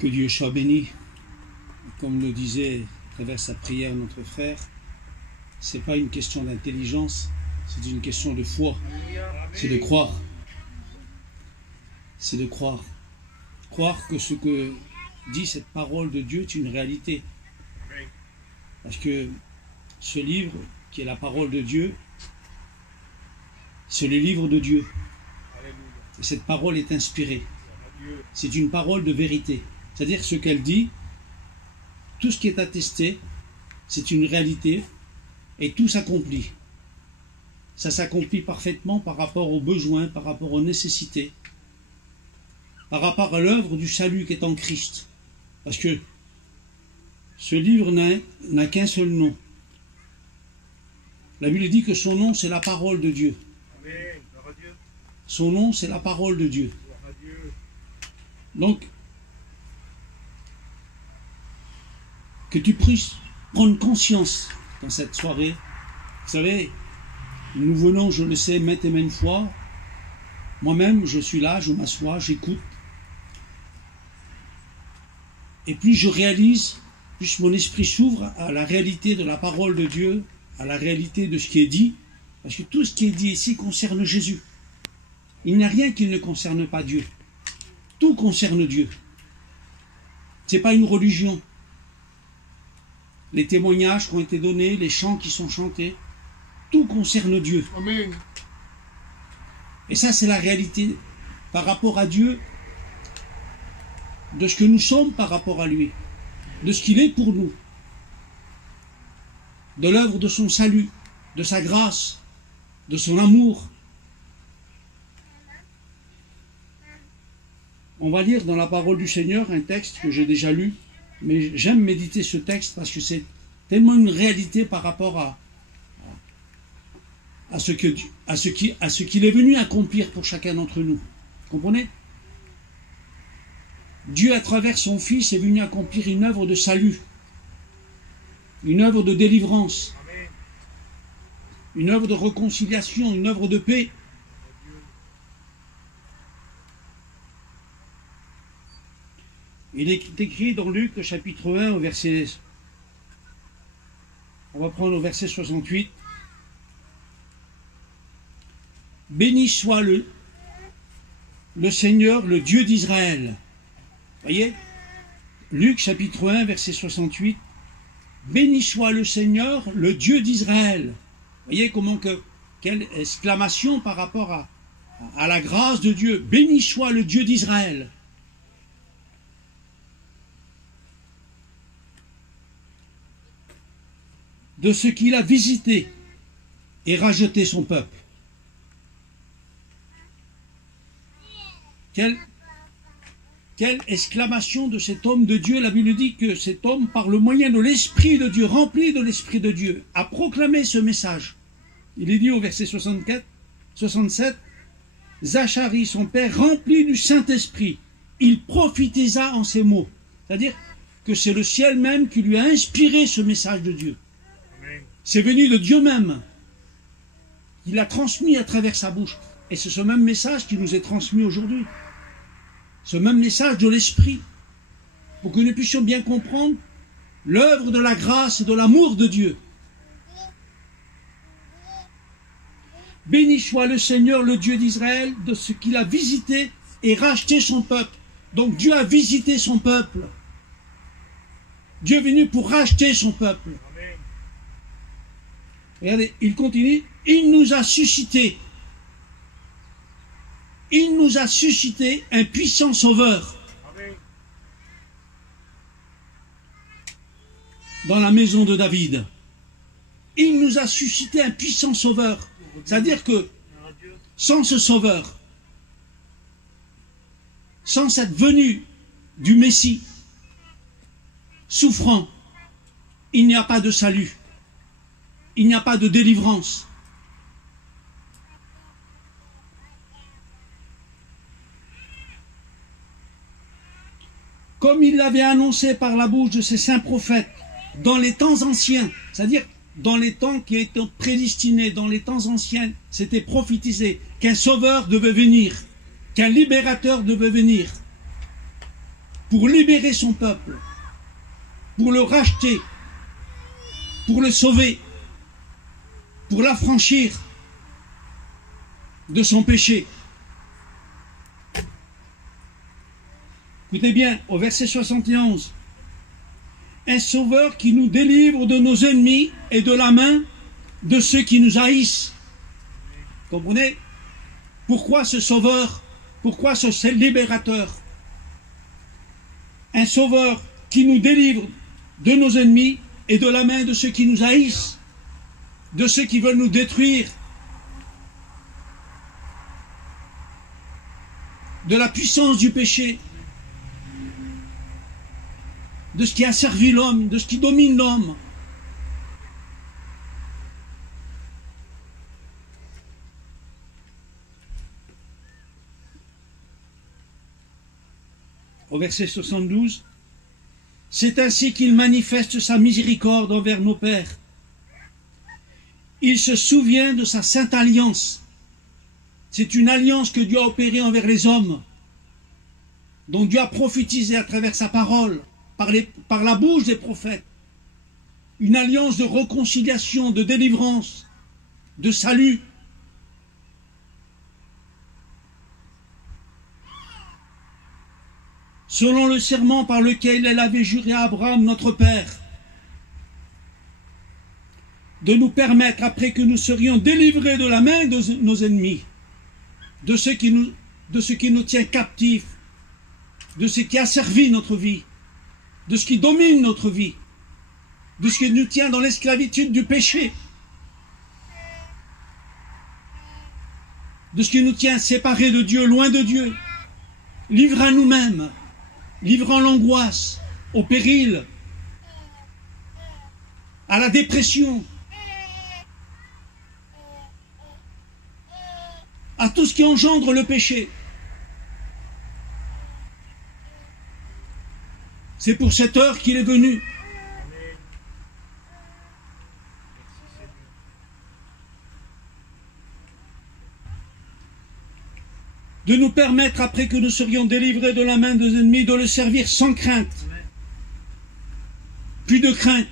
Que Dieu soit béni. Comme le disait à travers sa prière notre frère, ce n'est pas une question d'intelligence, c'est une question de foi. C'est de croire. C'est de croire. Croire que ce que dit cette parole de Dieu est une réalité. Parce que ce livre, qui est la parole de Dieu, c'est le livre de Dieu. Et cette parole est inspirée. C'est une parole de vérité. C'est-à-dire ce qu'elle dit, tout ce qui est attesté, c'est une réalité et tout s'accomplit. Ça s'accomplit parfaitement par rapport aux besoins, par rapport aux nécessités, par rapport à l'œuvre du salut qui est en Christ. Parce que ce livre n'a qu'un seul nom. La Bible dit que son nom, c'est la parole de Dieu. Son nom, c'est la parole de Dieu. Donc, que tu puisses prendre conscience dans cette soirée. Vous savez, nous venons, je le sais, maintes et maintes fois. Moi-même, je suis là, je m'assois, j'écoute. Et plus je réalise, plus mon esprit s'ouvre à la réalité de la parole de Dieu, à la réalité de ce qui est dit. Parce que tout ce qui est dit ici concerne Jésus. Il n'y a rien qui ne concerne pas Dieu. Tout concerne Dieu. Ce n'est pas une religion. Les témoignages qui ont été donnés, les chants qui sont chantés, tout concerne Dieu. Amen. Et ça, c'est la réalité par rapport à Dieu, de ce que nous sommes par rapport à lui, de ce qu'il est pour nous, de l'œuvre de son salut, de sa grâce, de son amour. On va lire dans la parole du Seigneur un texte que j'ai déjà lu, mais j'aime méditer ce texte parce que c'est tellement une réalité par rapport à ce qu'il est venu accomplir pour chacun d'entre nous. Vous comprenez? Dieu, à travers son Fils, est venu accomplir une œuvre de salut, une œuvre de délivrance, une œuvre de réconciliation, une œuvre de paix. Il est écrit dans Luc, chapitre 1, au verset... On va prendre au verset 68. Béni soit le Seigneur, le Dieu d'Israël. Voyez, Luc, chapitre 1, verset 68. Béni soit le Seigneur, le Dieu d'Israël. Voyez quelle exclamation par rapport à la grâce de Dieu. Béni soit le Dieu d'Israël. De ce qu'il a visité et racheté son peuple. Quelle exclamation de cet homme de Dieu. La Bible dit que cet homme, par le moyen de l'Esprit de Dieu, rempli de l'Esprit de Dieu, a proclamé ce message. Il est dit au verset 67, Zacharie, son père, rempli du Saint-Esprit, il prophétisa en ces mots. C'est-à-dire que c'est le ciel même qui lui a inspiré ce message de Dieu. C'est venu de Dieu même. Il l'a transmis à travers sa bouche. Et c'est ce même message qui nous est transmis aujourd'hui. Ce même message de l'Esprit. Pour que nous puissions bien comprendre l'œuvre de la grâce et de l'amour de Dieu. Béni soit le Seigneur, le Dieu d'Israël, de ce qu'il a visité et racheté son peuple. Donc Dieu a visité son peuple. Dieu est venu pour racheter son peuple. Regardez, il continue, il nous a suscité. Il nous a suscité un puissant sauveur. Amen. Dans la maison de David. Il nous a suscité un puissant sauveur. C'est-à-dire que sans ce sauveur, sans cette venue du Messie souffrant, il n'y a pas de salut. Il n'y a pas de délivrance. Comme il l'avait annoncé par la bouche de ses saints prophètes, dans les temps anciens, c'est-à-dire dans les temps qui étaient prédestinés, dans les temps anciens, c'était prophétisé qu'un sauveur devait venir, qu'un libérateur devait venir. pour libérer son peuple, pour le racheter, pour le sauver, pour l'affranchir de son péché. Écoutez bien, au verset 71, un sauveur qui nous délivre de nos ennemis et de la main de ceux qui nous haïssent. Comprenez? Pourquoi ce sauveur? Pourquoi ce libérateur? Un sauveur qui nous délivre de nos ennemis et de la main de ceux qui nous haïssent, de ceux qui veulent nous détruire, de la puissance du péché, de ce qui a servi l'homme, de ce qui domine l'homme. Au verset 72, c'est ainsi qu'il manifeste sa miséricorde envers nos pères. Il se souvient de sa sainte alliance. C'est une alliance que Dieu a opérée envers les hommes, dont Dieu a prophétisé à travers sa parole, par la bouche des prophètes. Une alliance de réconciliation, de délivrance, de salut. Selon le serment par lequel elle avait juré à Abraham, notre Père, de nous permettre, après que nous serions délivrés de la main de nos ennemis, de ce qui nous tient captifs, de ce qui a servi notre vie, de ce qui domine notre vie, de ce qui nous tient dans l'esclavitude du péché, de ce qui nous tient séparés de Dieu, loin de Dieu, livrés à nous-mêmes, livrant l'angoisse, au péril, à la dépression, à tout ce qui engendre le péché. C'est pour cette heure qu'il est venu. De nous permettre, après que nous serions délivrés de la main des ennemis, de le servir sans crainte. Plus de crainte.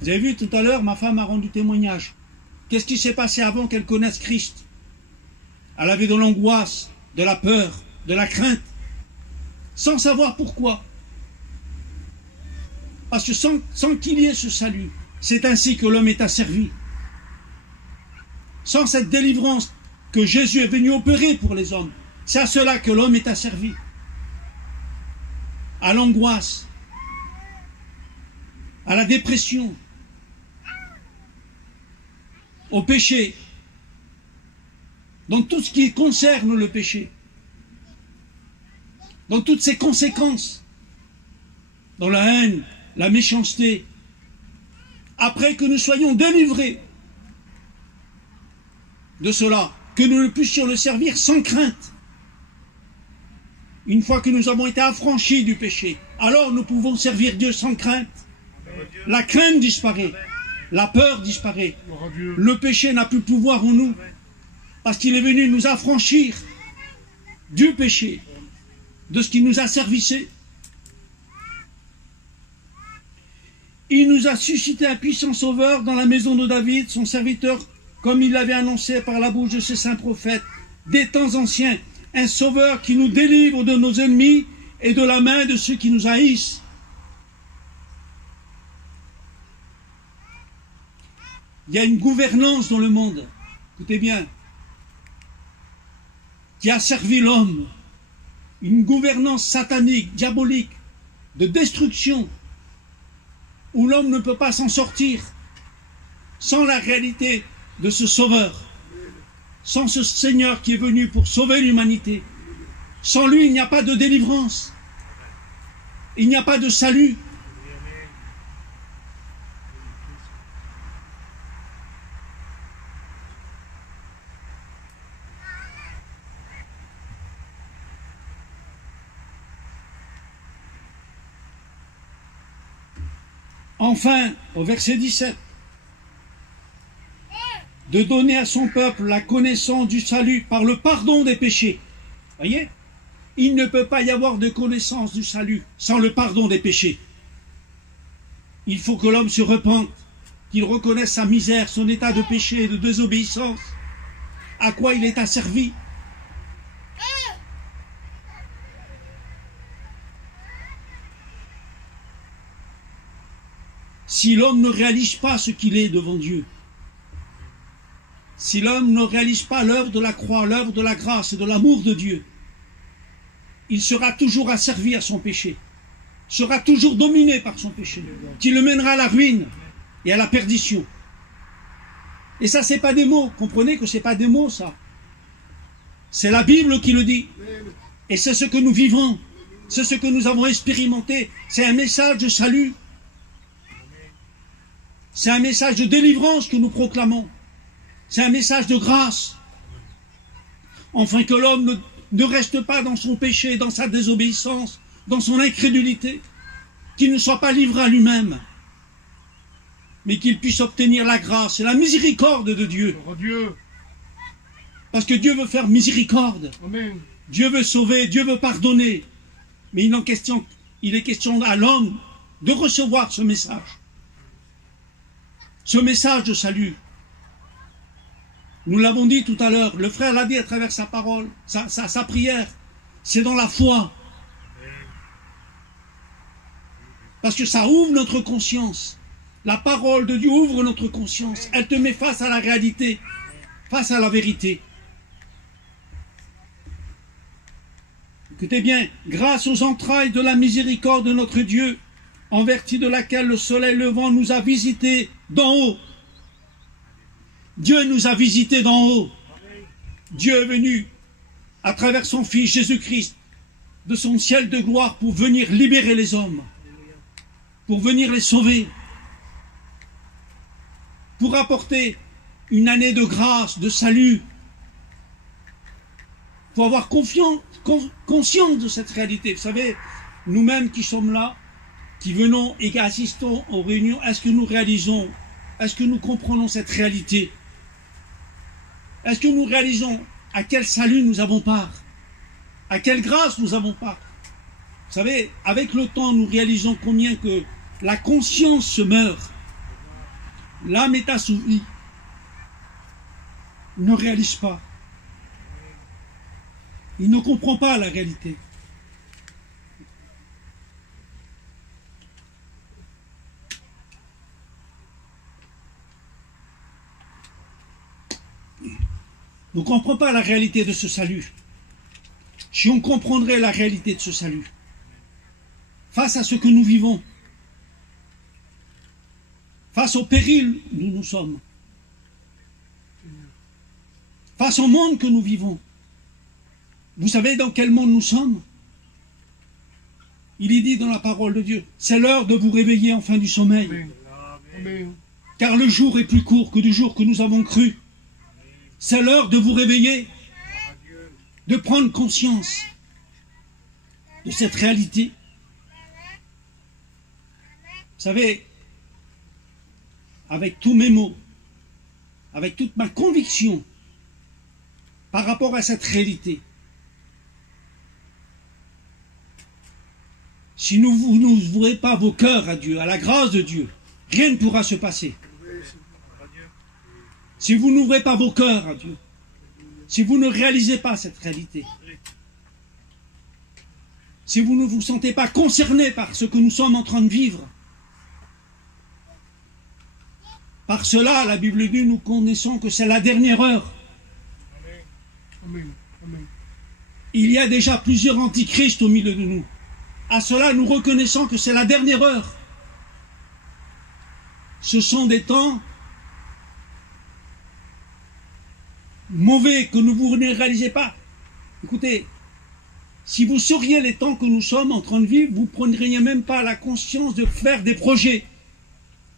Vous avez vu tout à l'heure, ma femme a rendu témoignage. Qu'est-ce qui s'est passé avant qu'elle connaisse Christ? Elle avait de l'angoisse, de la peur, de la crainte, sans savoir pourquoi. Parce que sans qu'il y ait ce salut, c'est ainsi que l'homme est asservi. Sans cette délivrance que Jésus est venu opérer pour les hommes, c'est à cela que l'homme est asservi. À l'angoisse, à la dépression, au péché, dans tout ce qui concerne le péché, dans toutes ses conséquences, dans la haine, la méchanceté, après que nous soyons délivrés de cela, que nous ne puissions le servir sans crainte. Une fois que nous avons été affranchis du péché, alors nous pouvons servir Dieu sans crainte. La crainte disparaît, la peur disparaît, le péché n'a plus pouvoir en nous, parce qu'il est venu nous affranchir du péché, de ce qui nous a servissé. Il nous a suscité un puissant sauveur dans la maison de David, son serviteur, comme il l'avait annoncé par la bouche de ses saints prophètes, des temps anciens, un sauveur qui nous délivre de nos ennemis et de la main de ceux qui nous haïssent. Il y a une gouvernance dans le monde, écoutez bien, qui a servi l'homme, une gouvernance satanique, diabolique, de destruction, où l'homme ne peut pas s'en sortir sans la réalité de ce sauveur, sans ce Seigneur qui est venu pour sauver l'humanité. Sans lui, il n'y a pas de délivrance, il n'y a pas de salut. Enfin, au verset 17, de donner à son peuple la connaissance du salut par le pardon des péchés. Voyez, Il ne peut pas y avoir de connaissance du salut sans le pardon des péchés. Il faut que l'homme se repente, qu'il reconnaisse sa misère, son état de péché et de désobéissance, à quoi il est asservi. Si l'homme ne réalise pas ce qu'il est devant Dieu, si l'homme ne réalise pas l'œuvre de la croix, l'œuvre de la grâce et de l'amour de Dieu, il sera toujours asservi à son péché, sera toujours dominé par son péché, qui le mènera à la ruine et à la perdition. Et ça, c'est pas des mots, comprenez que c'est pas des mots, ça. C'est la Bible qui le dit. Et c'est ce que nous vivons, c'est ce que nous avons expérimenté. C'est un message de salut. C'est un message de délivrance que nous proclamons. C'est un message de grâce. Enfin que l'homme ne reste pas dans son péché, dans sa désobéissance, dans son incrédulité, qu'il ne soit pas livré à lui-même, mais qu'il puisse obtenir la grâce et la miséricorde de Dieu. Parce que Dieu veut faire miséricorde. Amen. Dieu veut sauver, Dieu veut pardonner. Mais il est question à l'homme de recevoir ce message. Ce message de salut. Nous l'avons dit tout à l'heure, le frère l'a dit à travers sa parole, sa prière. C'est dans la foi. Parce que ça ouvre notre conscience. La parole de Dieu ouvre notre conscience. Elle te met face à la réalité, face à la vérité. Écoutez bien, grâce aux entrailles de la miséricorde de notre Dieu, en vertu de laquelle le soleil levant nous a visités d'en haut. Dieu nous a visités d'en haut. Dieu est venu, à travers son Fils Jésus-Christ, de son ciel de gloire pour venir libérer les hommes, pour venir les sauver, pour apporter une année de grâce, de salut, pour avoir conscience de cette réalité. Vous savez, nous-mêmes qui sommes là, qui venons et qui assistons aux réunions, est-ce que nous réalisons, est-ce que nous comprenons cette réalité? Est-ce que nous réalisons à quel salut nous avons part? À quelle grâce nous avons part? Vous savez, avec le temps, nous réalisons combien que la conscience se meurt. L'âme est assouvie. Il ne réalise pas. Il ne comprend pas la réalité. On ne comprend pas la réalité de ce salut. Si on comprendrait la réalité de ce salut, face à ce que nous vivons, face au péril où nous sommes, face au monde que nous vivons, vous savez dans quel monde nous sommes? Il est dit dans la parole de Dieu, c'est l'heure de vous réveiller enfin du sommeil. Amen. Car le jour est plus court que du jour que nous avons cru. C'est l'heure de vous réveiller, de prendre conscience de cette réalité. Vous savez, avec tous mes mots, avec toute ma conviction par rapport à cette réalité, si vous n'ouvrez pas vos cœurs à Dieu, à la grâce de Dieu, rien ne pourra se passer. Si vous n'ouvrez pas vos cœurs à Dieu, si vous ne réalisez pas cette réalité, si vous ne vous sentez pas concerné par ce que nous sommes en train de vivre, par cela, la Bible dit, nous connaissons que c'est la dernière heure. Amen. Amen. Il y a déjà plusieurs antichrists au milieu de nous. À cela, nous reconnaissons que c'est la dernière heure. Ce sont des temps mauvais que vous ne réalisez pas. Écoutez, si vous sauriez les temps que nous sommes en train de vivre, vous ne prendriez même pas la conscience de faire des projets.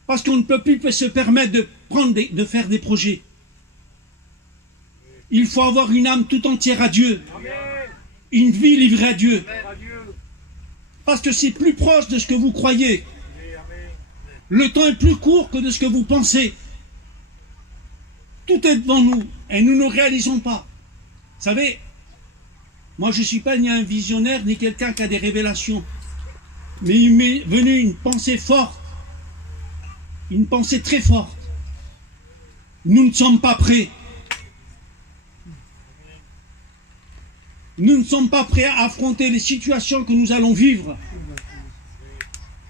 Parce qu'on ne peut plus se permettre de faire des projets. Il faut avoir une âme tout entière à Dieu. Une vie livrée à Dieu. Parce que c'est plus proche de ce que vous croyez. Le temps est plus court que de ce que vous pensez. Tout est devant nous et nous ne réalisons pas. Vous savez, Moi, je ne suis pas ni un visionnaire, ni quelqu'un qui a des révélations. Mais il m'est venu une pensée forte, une pensée très forte. Nous ne sommes pas prêts. Nous ne sommes pas prêts à affronter les situations que nous allons vivre.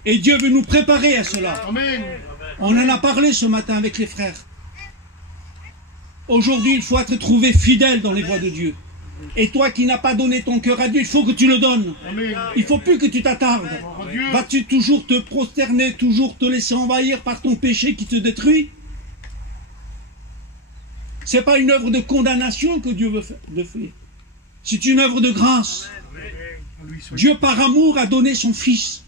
Et Dieu veut nous préparer à cela. Amen. On en a parlé ce matin avec les frères. Aujourd'hui, il faut être trouvé fidèle dans les voies de Dieu. Et toi qui n'as pas donné ton cœur à Dieu, il faut que tu le donnes. Amen. Il ne faut plus que tu t'attardes. Vas-tu toujours te prosterner, toujours te laisser envahir par ton péché qui te détruit? Ce n'est pas une œuvre de condamnation que Dieu veut faire. C'est une œuvre de grâce. Dieu, par amour, a donné son Fils.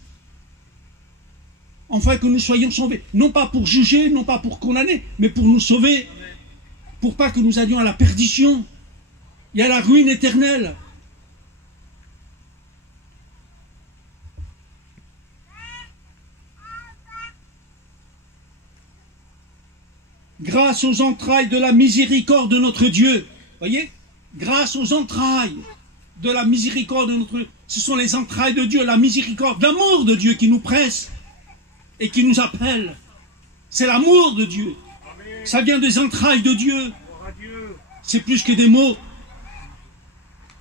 Enfin que nous soyons sauvés. Non pas pour juger, non pas pour condamner, mais pour nous sauver. Pour pas que nous allions à la perdition. Il y a la ruine éternelle. Grâce aux entrailles de la miséricorde de notre Dieu. Voyez? Grâce aux entrailles de la miséricorde de notre Dieu. Ce sont les entrailles de Dieu, la miséricorde, l'amour de Dieu qui nous presse et qui nous appelle. C'est l'amour de Dieu. Ça vient des entrailles de Dieu. C'est plus que des mots.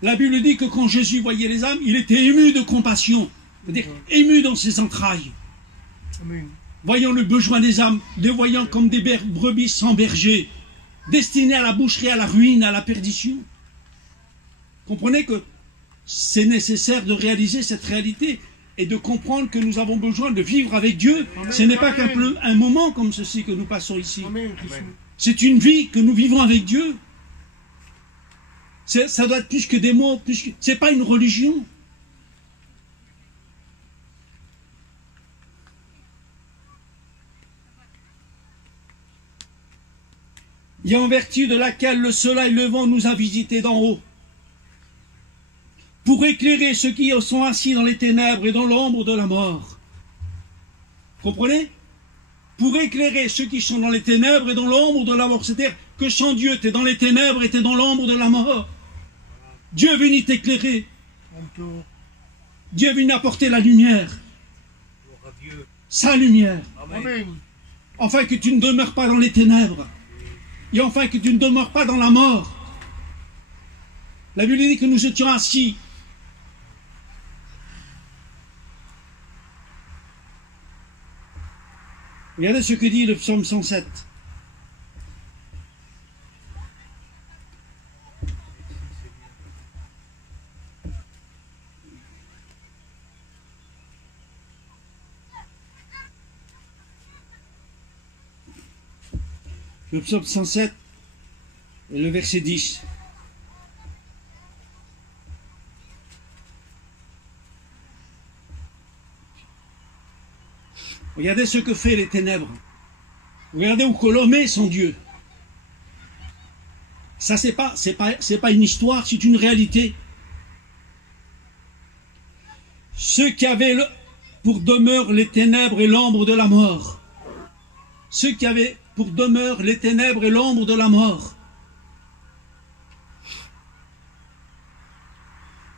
La Bible dit que quand Jésus voyait les âmes, il était ému de compassion. C'est-à-dire ému dans ses entrailles. Amen. Voyant le besoin des âmes, les voyant comme des brebis sans berger, destinées à la boucherie, à la ruine, à la perdition. Comprenez que c'est nécessaire de réaliser cette réalité et de comprendre que nous avons besoin de vivre avec Dieu. Ce n'est pas qu'un moment comme ceci que nous passons ici. Amen. C'est une vie que nous vivons avec Dieu. Ça doit être plus que des mots, c'est pas une religion. Et en vertu de laquelle le soleil levant nous a visités d'en haut, pour éclairer ceux qui sont assis dans les ténèbres et dans l'ombre de la mort. Comprenez? Pour éclairer ceux qui sont dans les ténèbres et dans l'ombre de la mort. C'est-à-dire que sans Dieu, tu es dans les ténèbres et tu es dans l'ombre de la mort. Dieu est venu t'éclairer. Dieu est venu apporter la lumière. Sa lumière. Amen. Enfin que tu ne demeures pas dans les ténèbres. Et enfin que tu ne demeures pas dans la mort. La Bible dit que nous étions assis. Regardez ce que dit le psaume 107. Le psaume 107 et le verset 10. Regardez ce que fait les ténèbres. Regardez où que l'homme est sans Dieu. Ça, c'est pas une histoire, c'est une réalité. Ceux qui avaient pour demeure les ténèbres et l'ombre de la mort. Ceux qui avaient pour demeure les ténèbres et l'ombre de la mort.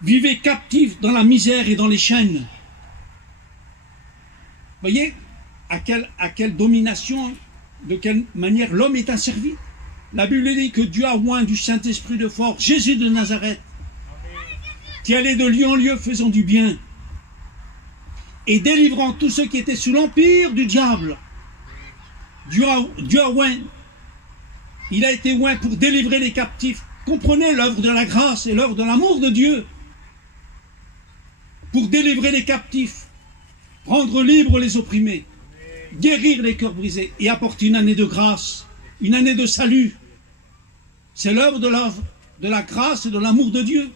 Vivaient captifs dans la misère et dans les chaînes. Voyez à quelle domination, de quelle manière l'homme est asservi. La Bible dit que Dieu a oint du Saint-Esprit de force Jésus de Nazareth, qui allait de lieu en lieu faisant du bien et délivrant tous ceux qui étaient sous l'empire du diable. Dieu a oint. Il a été oint pour délivrer les captifs. Comprenez l'œuvre de la grâce et l'œuvre de l'amour de Dieu. Pour délivrer les captifs, rendre libres les opprimés, guérir les cœurs brisés et apporter une année de grâce, une année de salut. C'est l'œuvre de la grâce et de l'amour de Dieu,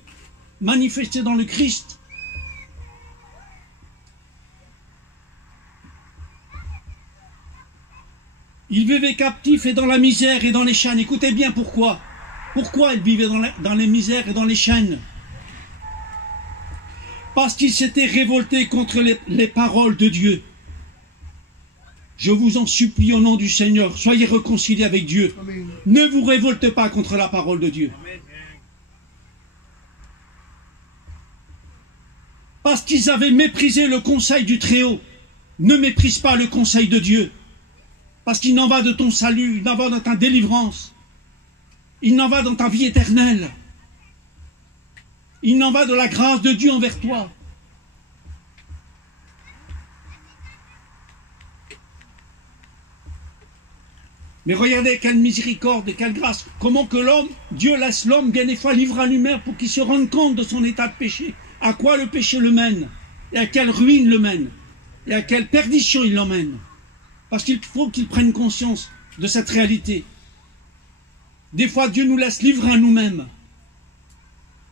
manifesté dans le Christ. Ils vivaient captifs et dans la misère et dans les chaînes. Écoutez bien pourquoi. Pourquoi ils vivaient dans les misères et dans les chaînes? Parce qu'ils s'étaient révoltés contre les paroles de Dieu. Je vous en supplie au nom du Seigneur, soyez réconciliés avec Dieu. Amen. Ne vous révoltez pas contre la parole de Dieu. parce qu'ils avaient méprisé le conseil du Très-Haut. Ne méprise pas le conseil de Dieu, parce qu'il en va de ton salut, il en va de ta délivrance, il en va dans ta vie éternelle, il en va de la grâce de Dieu envers toi. Mais regardez quelle miséricorde et quelle grâce. Comment que l'homme, Dieu laisse l'homme bien des fois libre à lui-même pour qu'il se rende compte de son état de péché. À quoi le péché le mène, et à quelle ruine le mène, et à quelle perdition il l'emmène. Parce qu'il faut qu'il prenne conscience de cette réalité. Des fois, Dieu nous laisse livrer à nous-mêmes,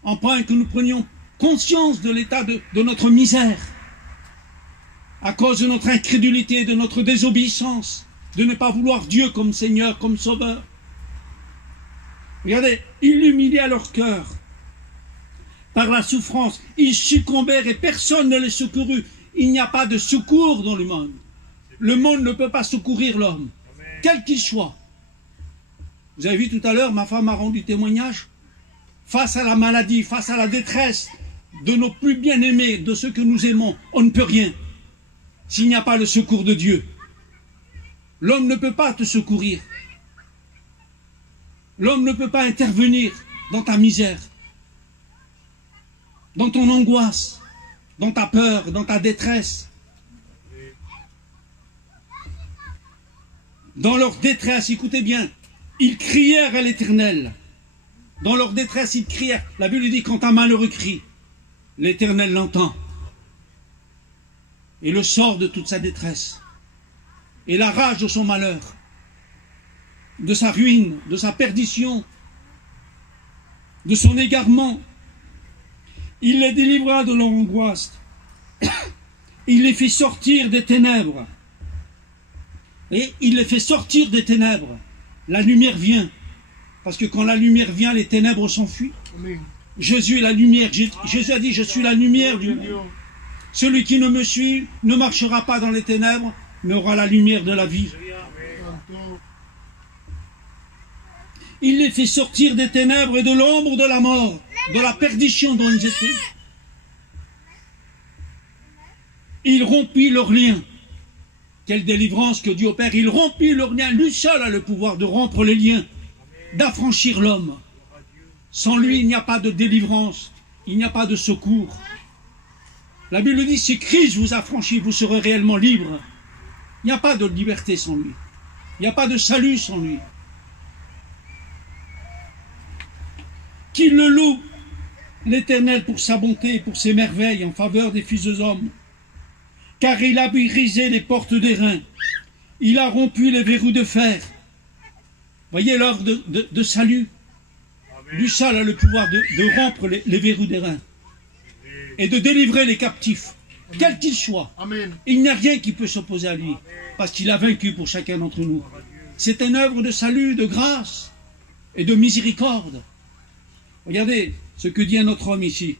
en point que nous prenions conscience de l'état de notre misère, à cause de notre incrédulité, de notre désobéissance, de ne pas vouloir Dieu comme Seigneur, comme Sauveur. Regardez, ils l'humiliaient à leur cœur. Par la souffrance, ils succombèrent et personne ne les secourut. Il n'y a pas de secours dans le monde. Le monde ne peut pas secourir l'homme, quel qu'il soit. Vous avez vu tout à l'heure, ma femme a rendu témoignage. Face à la maladie, face à la détresse de nos plus bien-aimés, de ceux que nous aimons, on ne peut rien s'il n'y a pas le secours de Dieu. L'homme ne peut pas te secourir. L'homme ne peut pas intervenir dans ta misère, dans ton angoisse, dans ta peur, dans ta détresse. Dans leur détresse, écoutez bien, ils crièrent à l'Éternel. Dans leur détresse, ils crièrent. La Bible dit, quand un malheureux crie, l'Éternel l'entend et le sort de toute sa détresse et la rage de son malheur, de sa ruine, de sa perdition, de son égarement. Il les délivra de leur angoisse. Il les fit sortir des ténèbres. Et il les fait sortir des ténèbres. La lumière vient. Parce que quand la lumière vient, les ténèbres s'enfuient. Jésus est la lumière. Jésus a dit, je suis la lumière du monde. Celui qui ne me suit ne marchera pas dans les ténèbres, mais aura la lumière de la vie. Il les fait sortir des ténèbres et de l'ombre de la mort, de la perdition dont ils étaient. Il rompit leurs liens. Quelle délivrance que Dieu opère. Il rompit leurs liens. Lui seul a le pouvoir de rompre les liens, d'affranchir l'homme. Sans lui, il n'y a pas de délivrance, il n'y a pas de secours. La Bible dit, si Christ vous affranchit, vous serez réellement libre. Il n'y a pas de liberté sans lui. Il n'y a pas de salut sans lui. Qu'il le loue, l'Éternel, pour sa bonté et pour ses merveilles en faveur des fils des hommes. Car il a brisé les portes d'airain. Il a rompu les verrous de fer. Voyez l'œuvre de salut. Lui seul a le pouvoir de rompre les verrous d'airain et de délivrer les captifs, quels qu'ils soient. Il n'y a rien qui peut s'opposer à lui, parce qu'il a vaincu pour chacun d'entre nous. C'est une œuvre de salut, de grâce et de miséricorde. Regardez ce que dit un autre homme ici.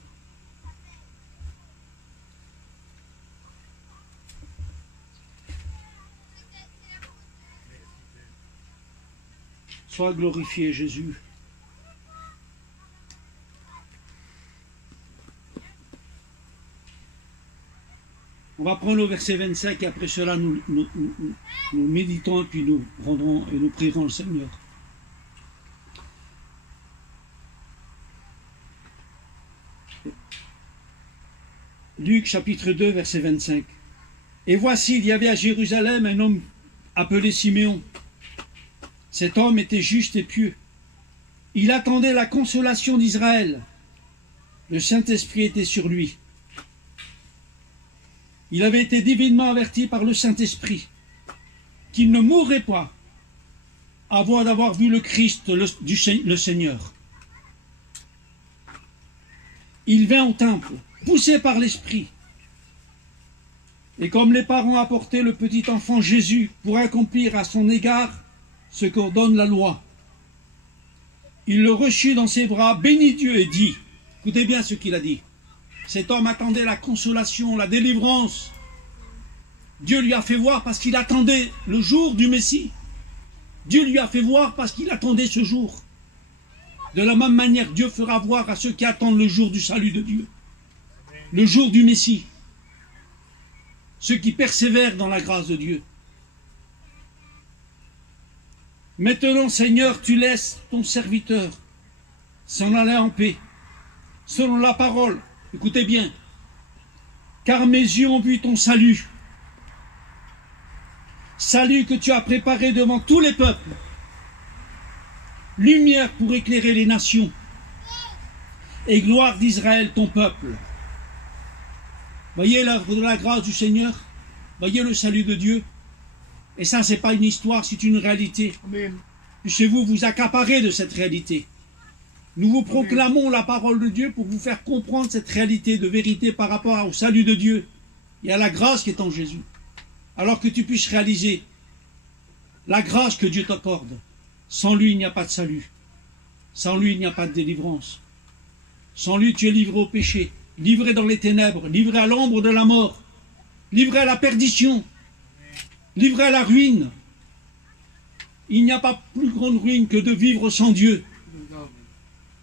Sois glorifié, Jésus. On va prendre le verset 25 et après cela nous méditons et puis nous rendrons et nous prierons le Seigneur. Luc chapitre 2 verset 25. Et voici, il y avait à Jérusalem un homme appelé Siméon. Cet homme était juste et pieux. Il attendait la consolation d'Israël. Le Saint-Esprit était sur lui. Il avait été divinement averti par le Saint-Esprit qu'il ne mourrait pas avant d'avoir vu le Christ, le Seigneur. Il vint au temple, poussé par l'Esprit. Et comme les parents apportaient le petit enfant Jésus pour accomplir à son égard ce qu'ordonne la loi, il le reçut dans ses bras, bénit Dieu et dit, écoutez bien ce qu'il a dit, cet homme attendait la consolation, la délivrance. Dieu lui a fait voir parce qu'il attendait le jour du Messie. Dieu lui a fait voir parce qu'il attendait ce jour. De la même manière, Dieu fera voir à ceux qui attendent le jour du salut de Dieu. le jour du Messie. Ceux qui persévèrent dans la grâce de Dieu. Maintenant, Seigneur, tu laisses ton serviteur s'en aller en paix, selon la parole. Écoutez bien. Car mes yeux ont vu ton salut. Salut que tu as préparé devant tous les peuples. Lumière pour éclairer les nations. Et gloire d'Israël, ton peuple. Voyez l'œuvre de la grâce du Seigneur. Voyez le salut de Dieu. Et ça, c'est pas une histoire, c'est une réalité. Amen. Puisez-vous vous accaparer de cette réalité. Nous vous proclamons la parole de Dieu pour vous faire comprendre cette réalité de vérité par rapport au salut de Dieu et à la grâce qui est en Jésus. Alors que tu puisses réaliser la grâce que Dieu t'accorde. Sans lui, il n'y a pas de salut. Sans lui, il n'y a pas de délivrance. Sans lui, tu es livré au péché, livré dans les ténèbres, livré à l'ombre de la mort, livré à la perdition, livré à la ruine. Il n'y a pas plus grande ruine que de vivre sans Dieu.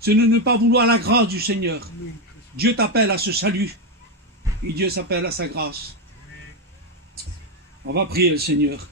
C'est de ne pas vouloir la grâce du Seigneur. Dieu t'appelle à ce salut. Et Dieu s'appelle à sa grâce. On va prier le Seigneur.